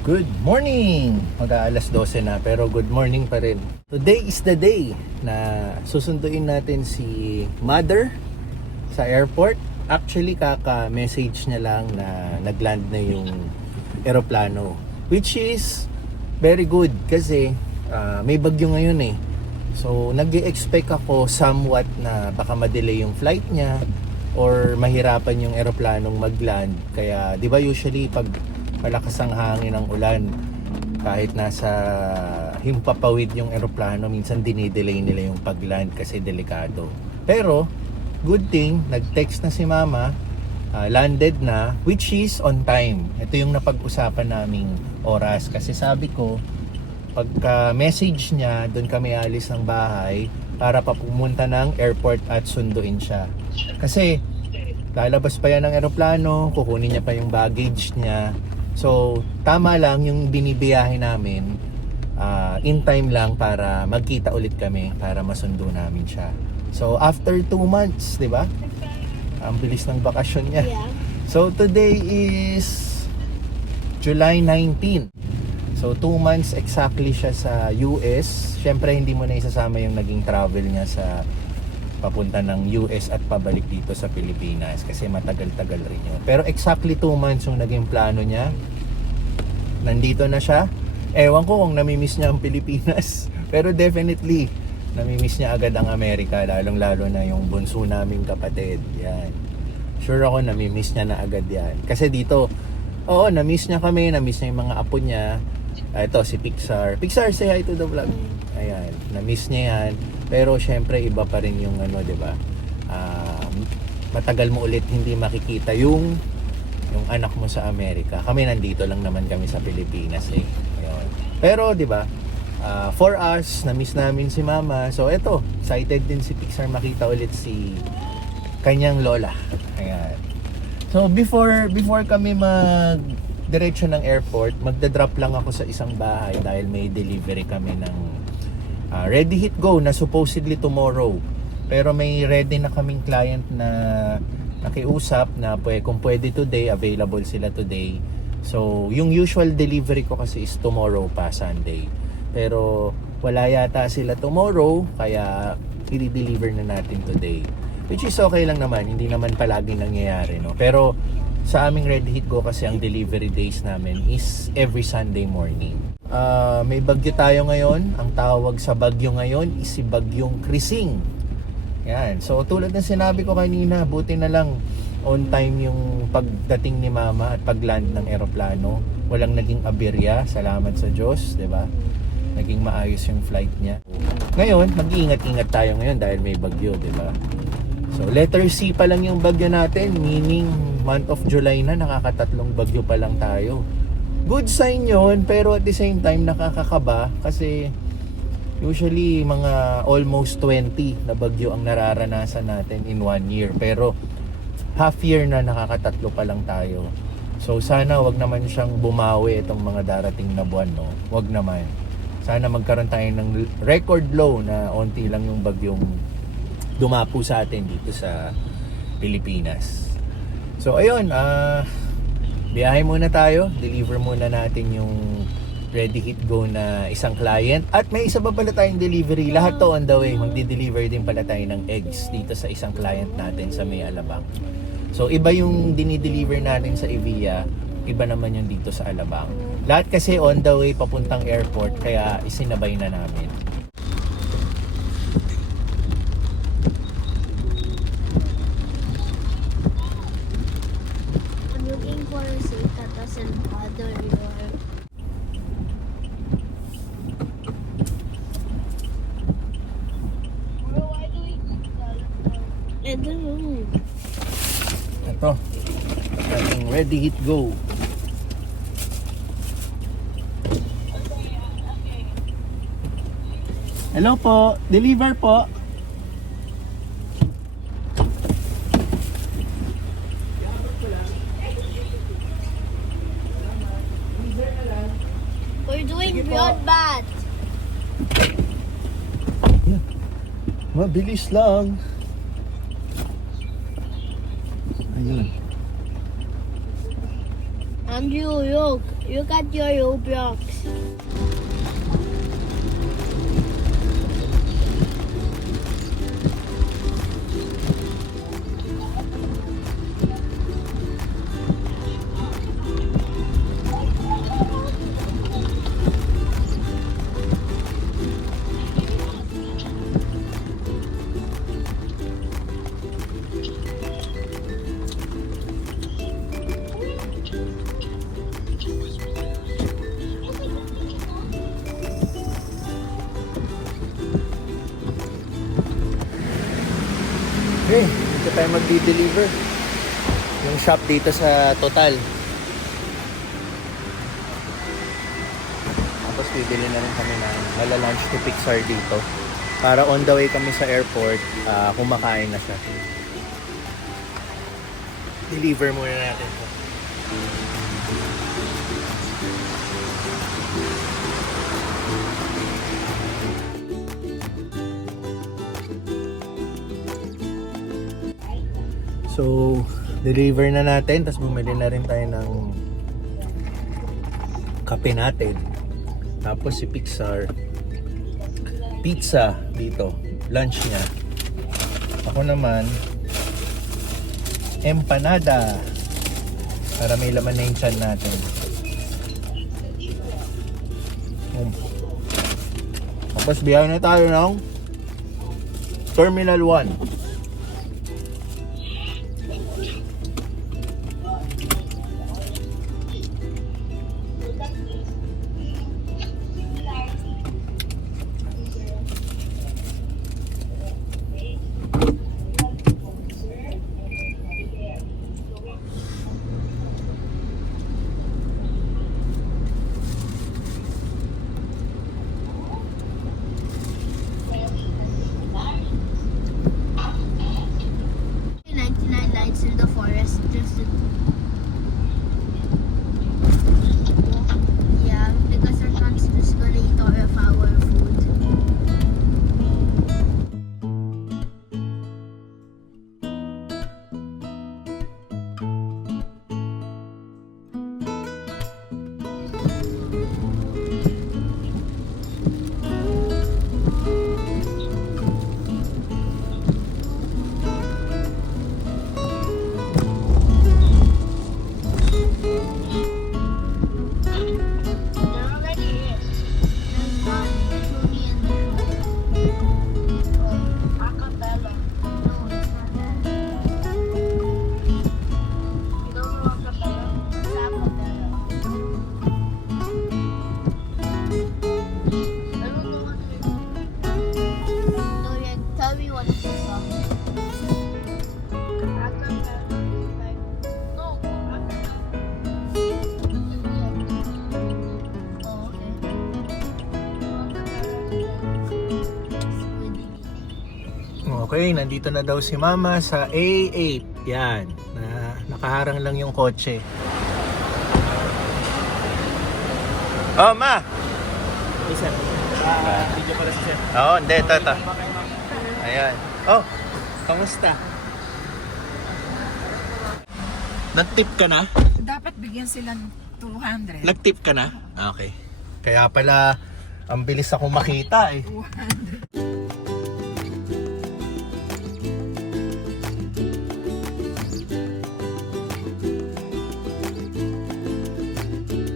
Good morning! Mag-aalas 12 na pero good morning pa rin. Today is the day na susunduin natin si Mother sa airport. Actually, kaka-message niya lang na nag-land na yung eroplano. Which is very good kasi may bagyo ngayon eh. So, nag-expect ako somewhat na baka ma-delay yung flight niya or mahirapan yung eroplanong mag-land. Kaya, di ba usually pag malakas ang hangin ng ulan, kahit nasa himpapawid yung eroplano, minsan dinidelay nila yung pag-land kasi delikado. Pero, good thing, nag-text na si Mama, landed na, which is on time. Ito yung napag-usapan naming oras. Kasi sabi ko, pagka message niya, doon kami alis ng bahay para pumunta ng airport at sunduin siya. Kasi, lalabas pa yan ng eroplano, kukunin niya pa yung baggage niya. So, tama lang yung binibiyahe namin, in time lang para magkita ulit kami para masundo namin siya. So, after 2 months, di ba? Ang bilis ng bakasyon niya. Yeah. So, today is July 19. So, 2 months exactly siya sa US. Siyempre, hindi mo na isasama yung naging travel niya sa papunta ng US at pabalik dito sa Pilipinas kasi matagal-tagal rin yun. Pero exactly 2 months yung naging plano niya. Nandito na siya. Ewan ko kung namimiss niya ang Pilipinas. Pero definitely, namimiss niya agad ang Amerika. Lalong-lalo na yung bunso naming kapatid. Yan. Sure ako namimiss niya na agad yan. Kasi dito, oo, namiss niya kami. Namiss niya yung mga apo niya. Ito, si Pixar. Pixar, say hi to the vlog. Ayan, namiss niya yan. Pero syempre iba pa rin yung ano, 'di ba? Matagal mo ulit hindi makikita yung anak mo sa Amerika. Kami nandito lang naman kami sa Pilipinas eh. Ayun. Pero 'di ba? For us, na-miss namin si Mama. So eto, excited din si Pixar makita ulit si kanyang lola. Ayan. So before kami diretso ng airport, magda-drop lang ako sa isang bahay dahil may delivery kami ng Ready Hit Go na supposedly tomorrow. Pero may ready na kaming client na nakiusap na kung pwede today, available sila today. So, yung usual delivery ko kasi is tomorrow pa, Sunday. Pero wala yata sila tomorrow, kaya i-deliver na natin today. Which is okay lang naman, hindi naman palaging nangyayari, no? Pero sa aming Ready Hit Go kasi ang delivery days namin is every Sunday morning. May bagyo tayo ngayon. Ang tawag sa bagyo ngayon is si Bagyong Krising. Yan. So tulad ng sinabi ko kanina, buti na lang on time yung pagdating ni Mama at pagland ng eroplano. Walang naging aberya. Salamat sa Diyos, 'di ba? Naging maayos yung flight niya. Ngayon, mag-iingat-ingat tayo ngayon dahil may bagyo, 'di ba? So letter C pa lang yung bagyo natin, meaning month of July na, nakakatatlong bagyo pa lang tayo. Good sign yun, pero at the same time nakakakaba kasi usually mga almost 20 na bagyo ang nararanasan natin in 1 year. Pero half year na nakakatatlo pa lang tayo. So sana wag naman siyang bumawi itong mga darating na buwan, no? Wag naman. Sana magkaroon tayo ng record low na onti lang yung bagyong dumapo sa atin dito sa Pilipinas. So ayun, biyahe muna tayo, deliver muna natin yung Ready Hit Go na isang client. At may isa pa pala tayong delivery, lahat to on the way. Magdi-deliver din pala tayo ng eggs dito sa isang client natin sa May Alabang. So iba yung dinideliver natin sa Evia, iba naman yung dito sa Alabang. Lahat kasi on the way papuntang airport, kaya isinabay na namin. Looking for a seat that doesn't bother your... I don't know. Ito, ating Ready Hit Go. Hello po, deliver po. We're doing beyond bad. Mabilis lang. Ayun. Andrew, look. Look at your Roblox. Okay, dito tayo magdi-deliver. Yung shop dito sa Total. Tapos bibili na rin kami ng malalunch to Pixar dito. Para on the way kami sa airport, kumakain na siya. Deliver muna natin ito. So, deliver na natin, tapos bumili na rin tayo ng kape natin. Tapos si Pixar, pizza dito, lunch niya. Ako naman, empanada, para may laman na yung tiyan natin. Tapos biyahe na tayo ng Terminal 1. Lights in the forest just to... Yeah, because our mom's just gonna eat all of our food. Tell me what it's song. Okay, nandito na daw si Mama sa A8. Yan, nakaharang lang yung kotse. Oh, Ma! Hey, sir. Video pala si sir. Oo, hindi, ito. Ayan. Oh, kamusta? Nag-tip ka na? Dapat bigyan sila ng 200. Nag-tip ka na? Okay. Kaya pala, ang bilis ako makita eh. 200.